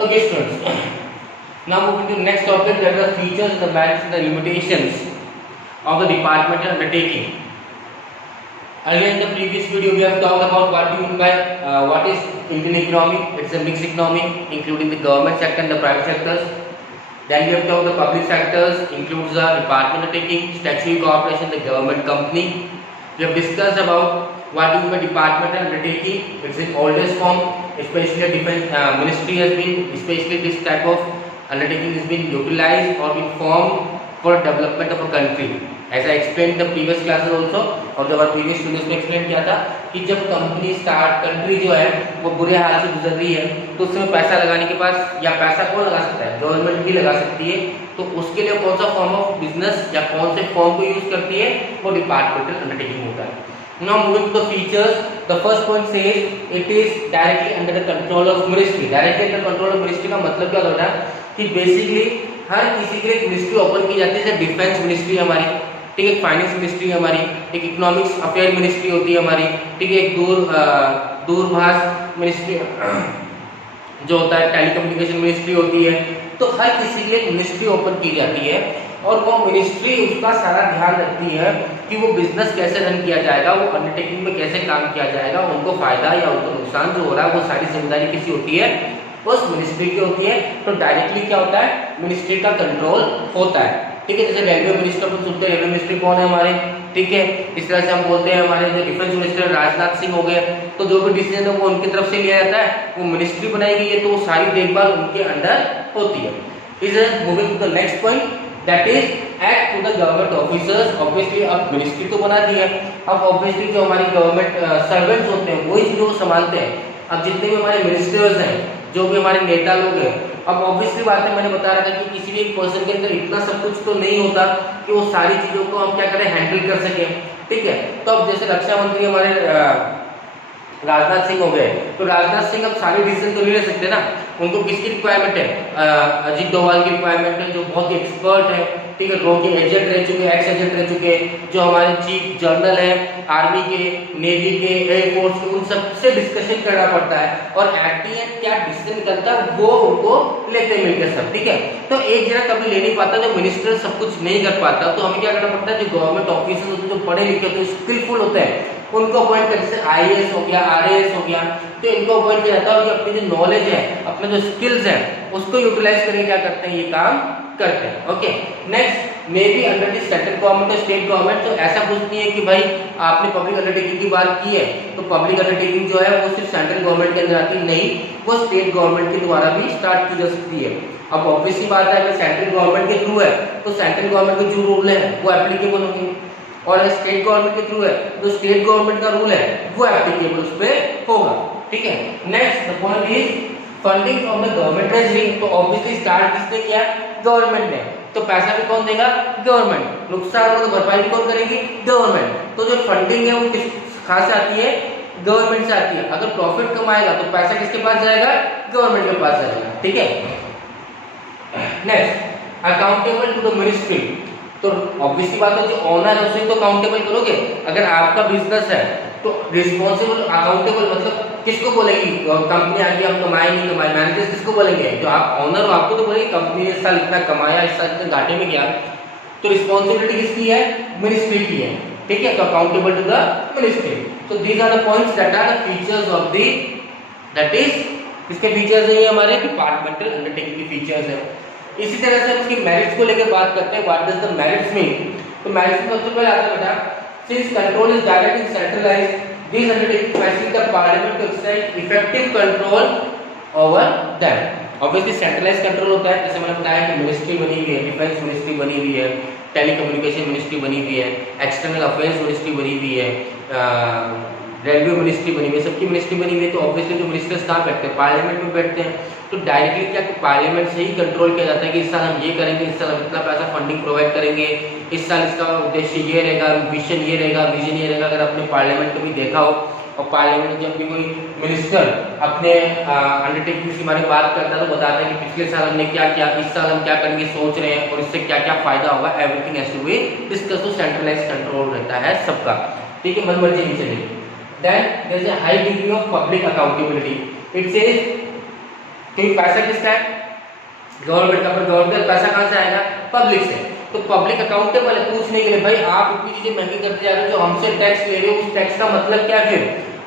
Okay, students. Now moving to the next topic, that are the features, the merits, and the limitations of the departmental undertaking. Earlier in the previous video, we have talked about what do you mean by what is Indian economy. It's a mixed economy, including the government sector and the private sectors. Then we have talked the public sectors, includes the department undertaking, statutory corporation, the government company. We have discussed about what do you mean by departmental undertaking. It's in oldest form, especially the defense ministry has been, especially this type of undertaking has been utilized or been formed for development of a country. As I explained in the previous classes also, और जब आप previous students में explain किया था कि जब company start country जो है वो बुरे हाल से गुजर रही है तो उसमें पैसा लगाने के पास या पैसा कौन लगा सकता है, गवर्नमेंट भी लगा सकती है। तो उसके लिए कौन सा फॉर्म ऑफ बिजनेस या कौन से फॉर्म को यूज करती है, वो डिपार्टमेंटल अंडरटेकिंग होता है। Now moving to the features, the first point says it is directly under the control of ministry. Directly under control of ministry का मतलब क्या होता है कि बेसिकली हर किसी के लिए मिनिस्ट्री ओपन की जाती है। जैसे डिफेंस मिनिस्ट्री हमारी, ठीक है, फाइनेंस मिनिस्ट्री हमारी, एक इकोनॉमिक्स अफेयर मिनिस्ट्री होती है हमारी, ठीक है, एक दूरभाष मिनिस्ट्री जो होता है, टेलीकम्युनिकेशन मिनिस्ट्री होती है। तो हर किसी के लिए मिनिस्ट्री ओपन की जाती है और वो मिनिस्ट्री उसका सारा ध्यान रखती है कि वो बिजनेस कैसे रन किया जाएगा, वो अंडरटेकिंग में कैसे काम किया जाएगा, उनको फायदा या उनको नुकसान जो हो रहा है वो सारी जिम्मेदारी किसी होती है, उस मिनिस्ट्री की होती है। तो डायरेक्टली क्या होता है, मिनिस्ट्री का कंट्रोल होता है, ठीक है। जैसे रेलवे मिनिस्टर अपन सुनते हैं, रेलवे मिनिस्ट्री कौन है हमारे, ठीक है। इस तरह से हम बोलते हैं हमारे जो डिफेंस मिनिस्टर राजनाथ सिंह हो गए, तो जो भी डिसीजन है वो उनकी तरफ से लिया जाता है, वो मिनिस्ट्री बनाई गई है तो वो सारी देखभाल उनके अंडर होती है। Is moving to the next point, that is act to the government officers. Obviously अब मिनिस्ट्री तो बना दी है, अब ऑब्वियसली जो हमारी गवर्नमेंट सर्वेंट्स होते हैं वही चीजों को संभालते हैं। अब जितने भी हमारे मिनिस्टर्स हैं, जो भी हमारे नेता लोग हैं, अब ऑब्वियसली बात है, मैंने बता रहा था कि किसी भी एक पर्सन के अंदर इतना सब कुछ तो नहीं होता कि वो सारी चीजों को हम क्या करें, हैंडल कर सके, ठीक है। तो अब जैसे रक्षा मंत्री हमारे राजनाथ सिंह हो गए, तो राजनाथ सिंह अब सारे डिसीजन तो नहीं ले सकते ना, उनको किसकी रिक्वायरमेंट है, अजीत डोभाल की रिक्वायरमेंट है जो बहुत ही एक्सपर्ट है, ठीक है, जो कि एजेंट रह चुके, एक्स एजेंट रह चुके, जो हमारे चीफ जनरल है आर्मी के, नेवी के, एयरफोर्स के, उन सबसे डिस्कशन करना पड़ता है और एट दी एंड क्या डिसीजन निकलता है वो उनको लेते हैं मिलकर सब, ठीक है। तो एक जना कभी ले नहीं पाता, जो मिनिस्टर सब कुछ नहीं कर पाता, तो हमें क्या करना पड़ता है, जो गवर्नमेंट ऑफिसर्स होते हैं, जो पढ़े लिखे होते हैं, स्किलफुल होते हैं, उनको अपॉइंट कर, जैसे आईएएस हो गया, आरएएस हो गया, तो इनको अपॉइंट किया जाता है और जो अपनी जो नॉलेज है, अपने जो स्किल्स हैं, उसको यूटिलाइज करके क्या करते हैं, ये काम करते हैं। Okay, next, may be under the central government और स्टेट गवर्नमेंट। तो ऐसा कुछ नहीं है कि भाई आपने पब्लिक अंडरटेकिंग की बात की है तो पब्लिक अंडरटेकिंग जो है वो सिर्फ सेंट्रल गवर्नमेंट के अंदर आती है, नहीं, वो स्टेट गवर्नमेंट के द्वारा भी स्टार्ट की जा सकती है। अब ऑब्वियसली बात है, अगर सेंट्रल गवर्नमेंट के थ्रू है तो सेंट्रल गवर्नमेंट के जो रूल है वो एप्लीकेबल होंगे, और स्टेट गवर्नमेंट के थ्रू है तो स्टेट गवर्नमेंट का रूल है वो एप्लीकेबल उस पे होगा, ठीक है। Next the point is funding from the government treasury. तो ऑब्वियसली स्टार्ट किसने किया, गवर्नमेंट ने, तो पैसा भी कौन देगा, गवर्नमेंट, नुकसान को तो भरपाई भी कौन करेगी, गवर्नमेंट। तो जो फंडिंग है वो किस कहां से आती है, गवर्नमेंट से आती है। अगर प्रॉफिट कमाएगा तो पैसा किसके पास जाएगा, गवर्नमेंट के पास जाएगा, ठीक है। Next, accountable to the ministry. तो ऑब्वियसली बात है, जो ओनर है उसे तो अकाउंटेबल करोगे। अगर आपका बिजनेस है तो रिस्पॉन्सिबल अकाउंटेबल मतलब किसको बोलेगी, कंपनी आगे हम कमाए नहीं कमाए, मैनेजर्स किसको बोलेंगे, जो आप ओनर हो आपको तो बोलेगी कंपनी ने इस साल इतना कमाया, इस साल इतने घाटे में गया। तो रिस्पॉन्सिबिलिटी किसकी है, मिनिस्ट्री की है, ठीक है। तो अकाउंटेबल टू द मिनिस्ट्री। तो these are the points that are the features of the, that is किसके फीचर्स है, ये हमारे डिपार्टमेंटल अंडरटेकिंग के फीचर्स है। इसी तरह से उसकी मेरिट्स को लेकर बात करते हैं, what does the merits mean. तो मेरिट्स में सबसे पहले आता है बेटा, since control is direct and centralised, this undertaking facilitate the parliament to exercise effective control over them. Obviously centralised control होता है, जैसे मैंने बताया कि मिनिस्ट्री बनी हुई है, डिफेंस मिनिस्ट्री बनी हुई है, टेलीकम्युनिकेशन मिनिस्ट्री बनी हुई है, एक्सटर्नल अफेयर्स मिनिस्ट्री बनी हुई है, रेलवे मिनिस्ट्री बनी हुई है, सबकी मिनिस्ट्री बनी हुई है। तो ऑब्वियसली जो मिनिस्टर्स कहाँ बैठते हैं, पार्लियामेंट में बैठते हैं। तो डायरेक्टली क्या पार्लियामेंट से ही कंट्रोल किया जाता है कि इस साल हम ये करेंगे, इस साल हम इतना पैसा फंडिंग प्रोवाइड करेंगे, इस साल इसका उद्देश्य ये रहेगा, विजन ये रहेगा, विजन ये रहेगा। अगर आपने पार्लियामेंट कभी देखा हो, और पार्लियामेंट में जब भी कोई मिनिस्टर अपने अंडरटेकिंग के बारे में बात करता है तो बताता है कि पिछले साल हमने क्या किया, इस साल हम क्या करने की सोच रहे हैं और इससे क्या क्या फायदा होगा। Everything has to be discuss. तो सेंट्रलाइज कंट्रोल रहता है सबका, ठीक है, मनमर्जी नहीं चलेगी। Then there is a high degree of public accountability. It says क्योंकि पैसा किसका है? गवर्नमेंट का। पर गवर्नमेंट का पैसा कहाँ से आएगा? पब्लिक से। तो पब्लिक अकाउंटेबल है पूछने के लिए, भाई आप इतनी चीजें महंगी करते जा रहे हो, जो हमसे टैक्स ले रहे हो उस टैक्स का मतलब क्या है? फिर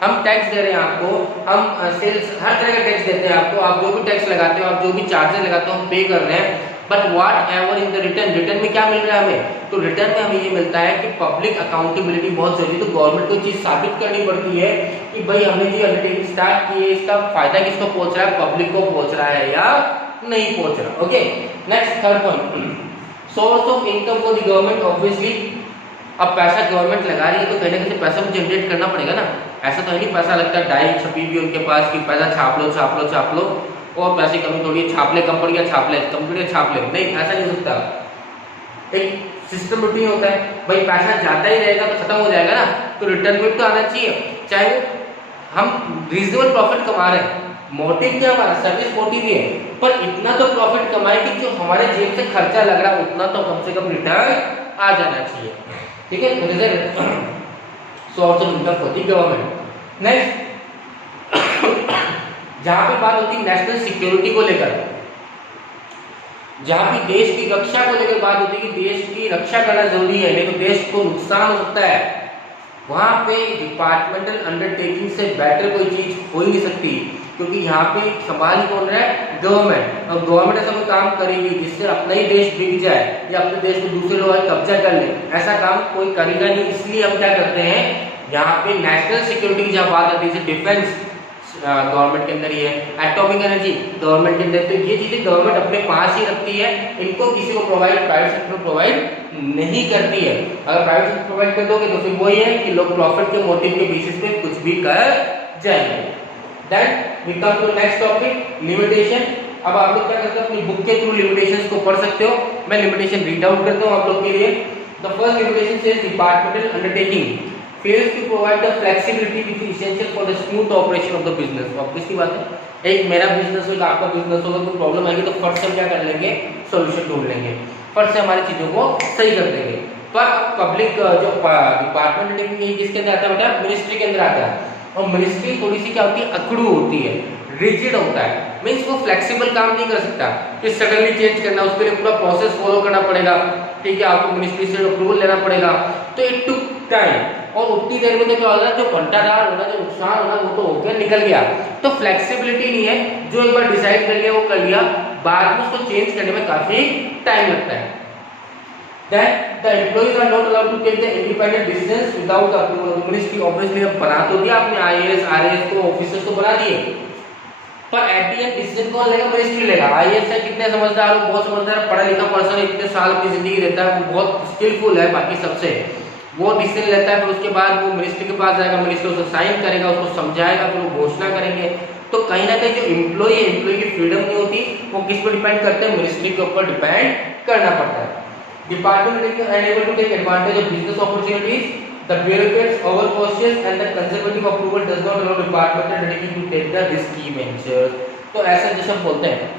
हम टैक्स दे रहे हैं आपको, हम सेल्स हर तरह का टैक्स देते हैं आपको, आप जो भी टैक्स लगाते हो, आप जो भी चार्जेस लगाते हो हम पे कर रहे हैं, but what ever in the return, return में क्या मिल रहा है हमें? तो रिटर्न में हमें ये मिलता है कि पब्लिक अकाउंटेबिलिटी बहुत जरूरी है। तो गवर्नमेंट को चीज साबित करनी पड़ती है कि भाई हमने जो अंडरटेकिंग स्टार्ट की है इसका फायदा किसको पहुंच रहा है? पब्लिक को पहुंच रहा है या नहीं पहुंच रहा। Okay, next third point, source of income for the government. Obviously अब पैसा गवर्नमेंट लगा रही है तो कहीं ना कहीं पैसा भी जनरेट करना पड़ेगा ना। ऐसा तो है नहीं पैसा लगता है डाई छपी भी उनके पास कि पैसा छाप लो छाप लो छाप लो और पैसे कमी थोड़ी है, छाप ले कम पड़ गया छाप ले कम पड़ गया छाप ले, नहीं ऐसा नहीं हो सकता। एक सिस्टम रूटीन होता है, भाई पैसा जाता ही रहेगा तो खत्म हो जाएगा ना, तो रिटर्न में तो आना चाहिए, चाहे वो हम रीजनेबल प्रॉफिट कमा रहे हैं, मोटिव क्या हमारा? सर्विस मोटिव ही है, पर इतना तो प्रॉफिट कमाए कि जो हमारे जेब से खर्चा लग रहा है उतना तो कम से कम रिटर्न आ जाना चाहिए। ठीक है, source of income for the government. Next, जहां पे बात होती है नेशनल सिक्योरिटी को लेकर, जहां भी देश की रक्षा को लेकर बात होती है कि देश की रक्षा करना जरूरी है, नहीं तो देश को नुकसान हो सकता है, वहां पे डिपार्टमेंटल अंडरटेकिंग से बेटर कोई चीज हो ही नहीं सकती, क्योंकि यहाँ पे संभाल ही कौन रहा है? गवर्नमेंट। और गवर्नमेंट ऐसा कोई काम करेगी जिससे अपना ही देश बिक जाए या अपने देश को दूसरे लोग कब्जा कर ले, ऐसा काम कोई करेगा नहीं। इसलिए हम क्या करते हैं, यहाँ पे नेशनल सिक्योरिटी की जहाँ बात आती है, डिफेंस गवर्नमेंट के अंदर ही है, एटॉमिक एनर्जी गवर्नमेंट के अंदर, तो ये चीजें गवर्नमेंट अपने पास ही रखती है, इनको किसी को प्रोवाइड प्राइवेट सेक्टर प्रोवाइड नहीं करती है। अगर प्राइवेट सेक्टर प्रोवाइड कर दोगे तो फिर वही है कि लोग प्रॉफिट के मोटिव के बेसिस पे कुछ भी कर जाएंगे। Then we come to next topic, limitation. अब आप लोग क्या कर सकते हो, अपनी बुक के थ्रू लिमिटेशंस को पढ़ सकते हो। मैं लिमिटेशन रीड आउट करता हूँ आप लोग के लिए। The first limitation says departmental undertaking fails to provide the flexibility which is essential for the smooth operation of the business। Obviously बात है, एक मेरा बिजनेस होगा आपका बिजनेस होगा, कोई प्रॉब्लम आएगी तो फट से हम क्या कर लेंगे, सॉल्यूशन ढूंढ लेंगे, फट से हमारी चीजों को सही कर देंगे। पर पब्लिक जो डिपार्टमेंट है किसके अंदर आता है बेटा? मिनिस्ट्री के अंदर आता है। और मिनिस्ट्री थोड़ी सी क्या होती है, अकड़ू होती है, रिजिड होता है, मीन्स वो फ्लेक्सिबल काम नहीं कर सकता कि सडनली चेंज करना, उसके लिए पूरा प्रोसेस फॉलो करना पड़ेगा। ठीक है, आपको मिनिस्ट्री से अप्रूवल लेना पड़ेगा, तो इट टुक टाइम। और उतनी देर में तो क्या होगा, जो घंटादार होना, जो नुकसान होना वो तो हो गया, निकल गया। तो फ्लेक्सिबिलिटी नहीं है, जो एक बार डिसाइड कर लिया वो कर लिया, बाद में उसको चेंज करने में काफी टाइम लगता है। Then the employees are not allowed to take the independent decisions without the approval of the ministry। Obviously अब बना तो दिया आपने IAS RAS को, ऑफिसर्स को बना दिए, पर एट द एंड डिसीजन कौन लेगा? मिनिस्ट्री लेगा। IAS है कितने समझदार हो, बहुत समझदार, पढ़ा लिखा पर्सन, इतने साल अपनी जिंदगी रहता है, वो बहुत स्किलफुल है बाकी सबसे, वो डिसीजन लेता है, फिर उसके बाद वो मिनिस्ट्री के पास जाएगा, मिनिस्टर उसे साइन करेगा, उसको समझाएगा, फिर वो घोषणा करेंगे। तो कहीं ना कहीं जो एम्प्लॉई है, एम्प्लॉई की फ्रीडम नहीं होती, वो किस पर डिपेंड करते हैं? मिनिस्ट्री के ऊपर डिपेंड करना पड़ता है। Department is unable to take advantage of business opportunities. The bureaucrats overcautious and the conservative approval does not allow department to take the risky ventures। तो ऐसा जैसे हम बोलते हैं,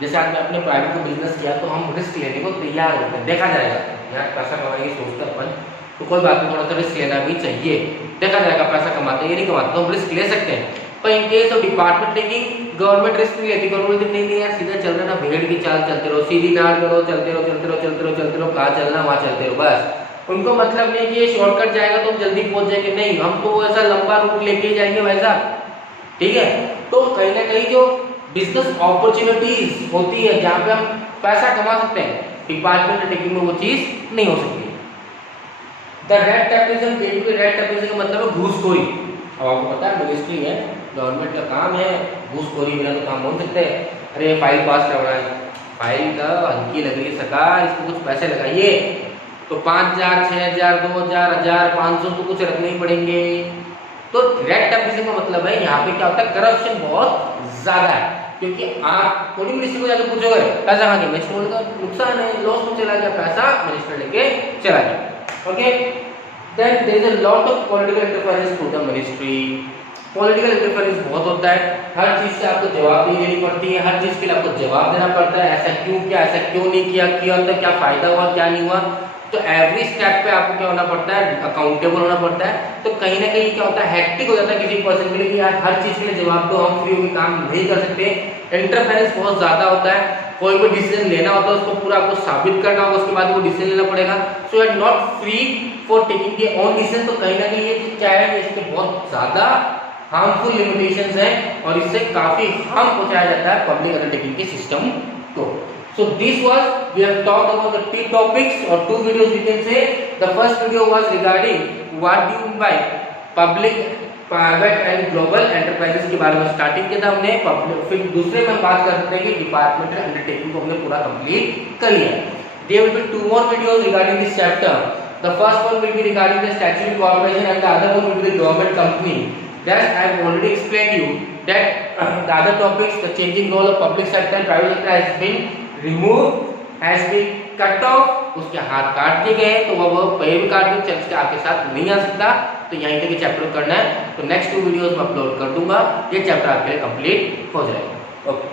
जैसे आज मैं अपने प्राइवेट को बिजनेस किया तो हम रिस्क लेने को तैयार होते हैं, देखा जाएगा यार पैसा कमाने की सोचते हैं अपन, तो कोई बात नहीं, थोड़ा सा रिस्क लेना भी चाहिए, देखा जाएगा पैसा कमाते हैं ये नहीं कमाते, तो हम रिस्क ले सकते हैं। पर in case of department taking, government risk नहीं लेती, गवर्नमेंट नहीं यार सीधा चल रहा ना, भेड़ की चाल चलते रहो, सीधी नाड़ करो, चलते रहो चलते रहो चलते रहो चलते रहो, कहाँ चलना वहाँ चलते रहो, बस। उनको मतलब नहीं कि ये शॉर्टकट जाएगा तो हम जल्दी पहुंच जाएंगे, नहीं, हम तो ऐसा लंबा रूट लेके जाएंगे वैसा। ठीक है, तो कहीं ना कहीं जो बिजनेस अपॉर्चुनिटीज होती है जहाँ पे हम पैसा कमा सकते हैं, डिपार्टमेंट टेकिंग में वो चीज नहीं हो सकती। The red tapism, red tapism का मतलब है घूसखोरी। अब आपको पता है मिनिस्ट्री है, गवर्नमेंट का काम है, घूसखोरी बिना तो काम हो सकते हैं। अरे फाइल पास करवाना है, फाइल का हल्की लग रही है सरकार, इसको कुछ पैसे लगाइए, तो 5000 6000 2000 1500 तो कुछ रखने ही पड़ेंगे। तो रेड टेपिज्म का मतलब है यहाँ पे क्या होता है, करप्शन बहुत ज्यादा है, क्योंकि आप थोड़ी मिनिस्टर को जाकर पूछोगे पैसा कहाँ गया, मिनिस्टर बोलेगा नुकसान है, लॉस में चला गया पैसा, मिनिस्टर लेके चला गया। Okay, then there is a lot of political interference to the ministry। Political interference बहुत होता है, हर चीज से आपको जवाब देनी पड़ती है, हर चीज के लिए आपको जवाब देना पड़ता है, ऐसा क्यों किया, ऐसा क्यों नहीं किया, किया तो क्या फायदा हुआ क्या नहीं हुआ। तो तो एवरी स्टेप पे आपको क्या होना पड़ता है, अकाउंटेबल होना पड़ता है। तो कहीं ना कहीं क्या होता है, हेक्टिक हो जाता है किसी पर्सन के लिए कि यार हर चीज के लिए जवाब दो, हम फ्री होकर काम नहीं कर सकते, इंटरफेरेंस बहुत ज्यादा होता है, कोई भी डिसीजन लेना होता है उसको पूरा आपको साबित करना होगा, उसके बाद वो डिसीजन लेना पड़ेगा। So you are not free for taking your own decision. तो कहीं ना कहीं ये क्या है, इसके बहुत ज्यादा हार्मफुल लिमिटेशंस हैं और इससे काफी हार्म पहुंचाया जाता है पब्लिक अंडरटेकिंग के सिस्टम को। So this was, we have talked about the 3 topics or 2 videos we can say. The first video was regarding what do you mean by public, private and global enterprises के बारे में starting किया था हमने। फिर दूसरे में हम बात कर सकते हैं कि डिपार्टमेंटल अंडरटेकिंग को हमने पूरा कंप्लीट कर लिया। There will be 2 more videos regarding this chapter. The first one will be regarding the statutory corporation and the other one will be the government company. That I have already explained you that the other topics, the changing role of public sector and private sector has been removed, has been cut off, उसके हाथ काट दिए गए, तो वो पैर भी काट के चर्च के आपके साथ नहीं आ सकता। तो यहीं तक ये चैप्टर करना है। तो नेक्स्ट 2 वीडियोस में अपलोड कर दूंगा, ये चैप्टर आपके लिए कंप्लीट हो जाएगा। ओके।